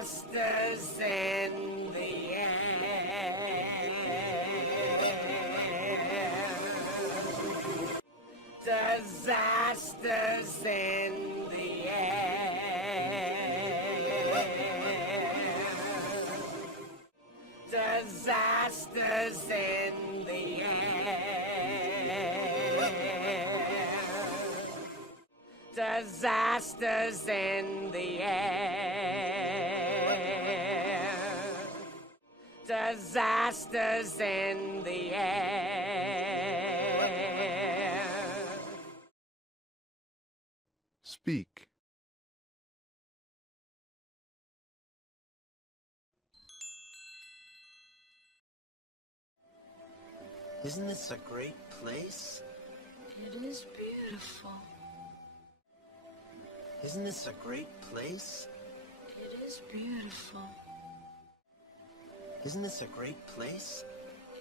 disasters in the air. Disasters in the air. Disasters in the air. Disasters in the air. Disasters in the air. Speak. Isn't this a great place? It is beautiful. Isn't this a great place? It is beautiful. Isn't this a great place?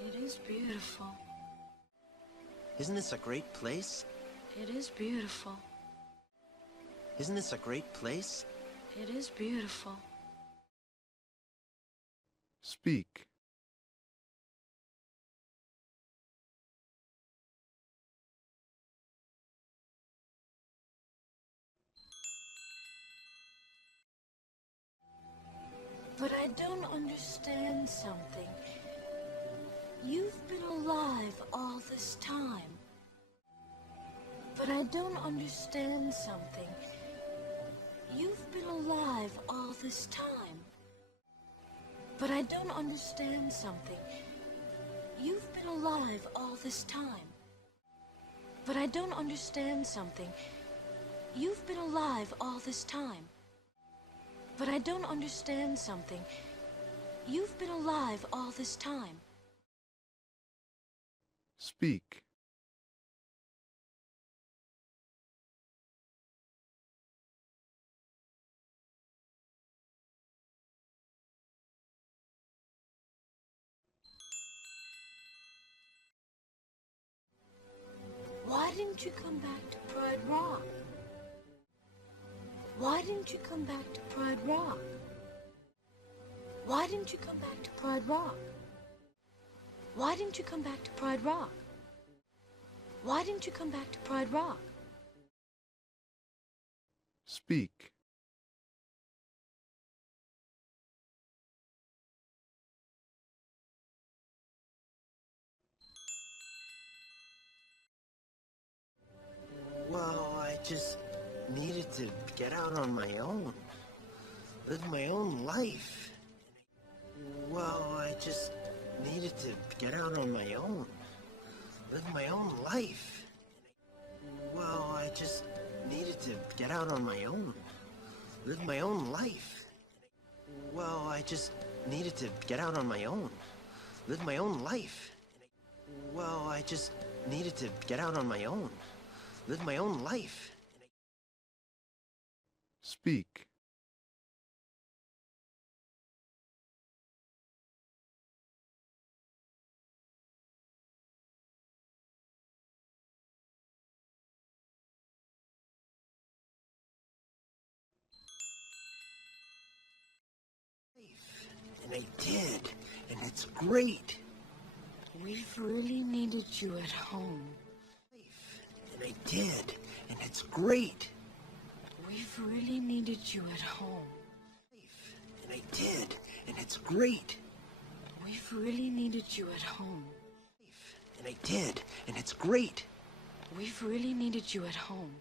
It is beautiful. Isn't this a great place? It is beautiful. Isn't this a great place? It is beautiful. Speak. But I don't understand something. You've been alive all this time. But I don't understand something. You've been alive all this time. But I don't understand something. You've been alive all this time. But I don't understand something. You've been alive all this time. But I don't understand something. You've been alive all this time. Speak. Why didn't you come back to Pride Rock? Why didn't you come back to Pride Rock? Why didn't you come back to Pride Rock? Why didn't you come back to Pride Rock? Why didn't you come back to Pride Rock? Speak. Well, I just needed to get out on my own. Live my own life. Well, I just needed to get out on my own. Live my own life. Well, I just needed to get out on my own. Live my own life. Well, I just needed to get out on my own. Live my own life. Well, I just needed to get out on my own. Live my own life. Speak. And I did, and it's great. We've really needed you at home. And I did, and it's great. We've really needed you at home. And I did, and it's great. We've really needed you at home. And I did, and it's great. We've really needed you at home.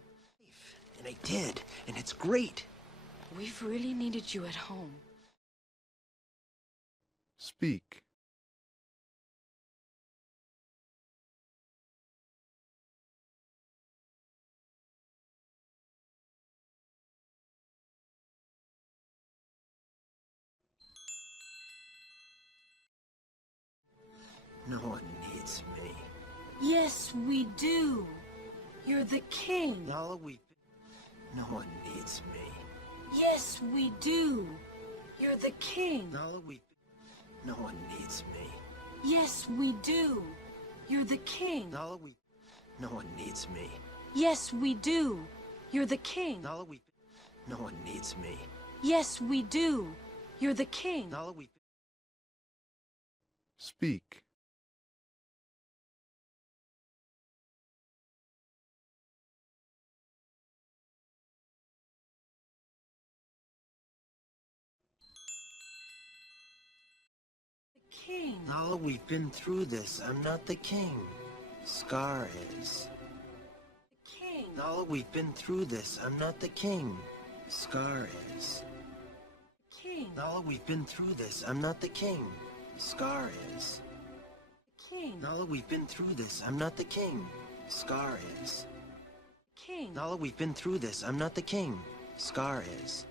And I did, and it's great. We've really needed you at home. Speak. No one needs me. Yes, we do. You're the king. All we... No one needs me. Yes, we do. You're the king. All we... No one needs me. Yes, we do. You're the king. All we... No one needs me. Yes, we do. You're the king. All we... No one needs me. Yes, we do. You're the king. Nala, we've Speak. King. Nala, we've been through this. I'm not the king. Scar is. King. Nala, we've been through this. I'm not the king. Scar is. King. Nala, we've been through this. I'm not the king. Scar is. King. Nala, we've been through this. I'm not the king. Scar is. King. Nala, we've been through this. I'm not the king. Scar is.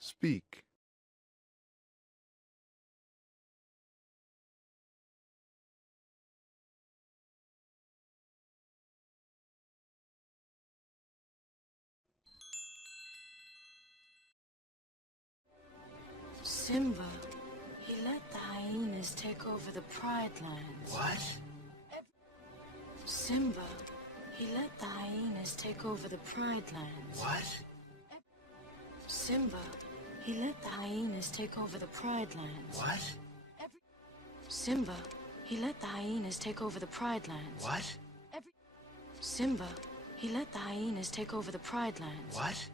Speak. Simba. He let the hyenas take over the Pride Lands. What? Simba. He let the hyenas take over the Pride Lands. What? Simba. He let the hyenas take over the Pride Lands. What? Simba. He let the hyenas take over the Pride Lands. What? Simba. He let the hyenas take over the Pride Lands. What?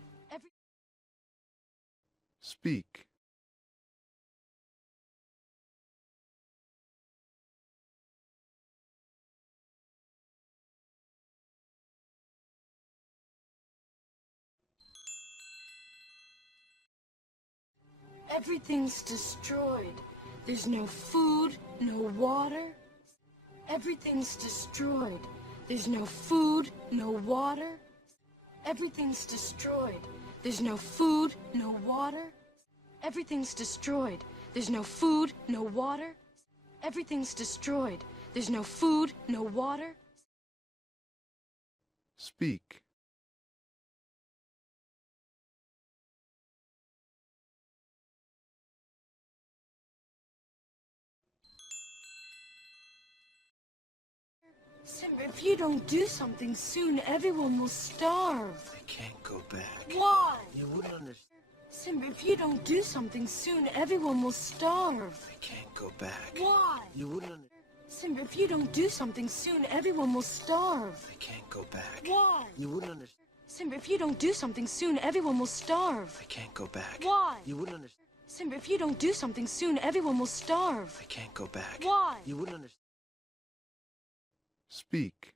Speak. Everything's destroyed. There's no food, no water. Everything's destroyed. There's no food, no water. Everything's destroyed. There's no food, no water. Everything's destroyed. There's no food, no water. Everything's destroyed. There's no food, no water. Speak. Simba, if you don't do something soon, everyone will starve. I can't go back. Why? You wouldn't understand. Simba, if you don't do something soon, everyone will starve. I can't go back. Why? You wouldn't understand. Simba, if you don't do something soon, everyone will starve. I can't go back. Why? You wouldn't understand. Simba, if you don't do something soon, everyone will starve. I can't go back. Why? You wouldn't understand. Simba, if you don't do something soon, everyone will starve. I can't go back. Why? You wouldn't understand. Speak.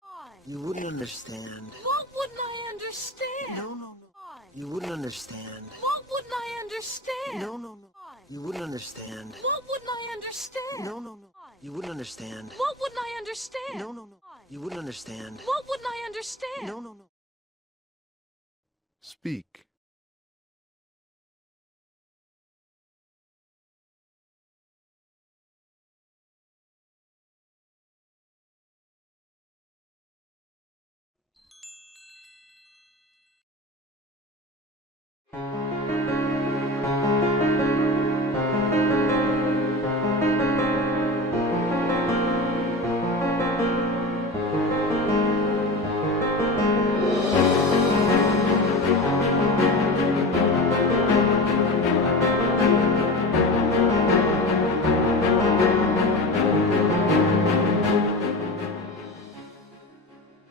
Why? You wouldn't understand. What wouldn't I understand? No, no, no. Why? You wouldn't understand. What wouldn't I understand? No, no, no. Why? You wouldn't understand. What wouldn't I understand? No, no, no. Why? You wouldn't understand. What wouldn't I understand? No, no, no. Why? You wouldn't understand. What wouldn't I understand? No, no, no. Speak.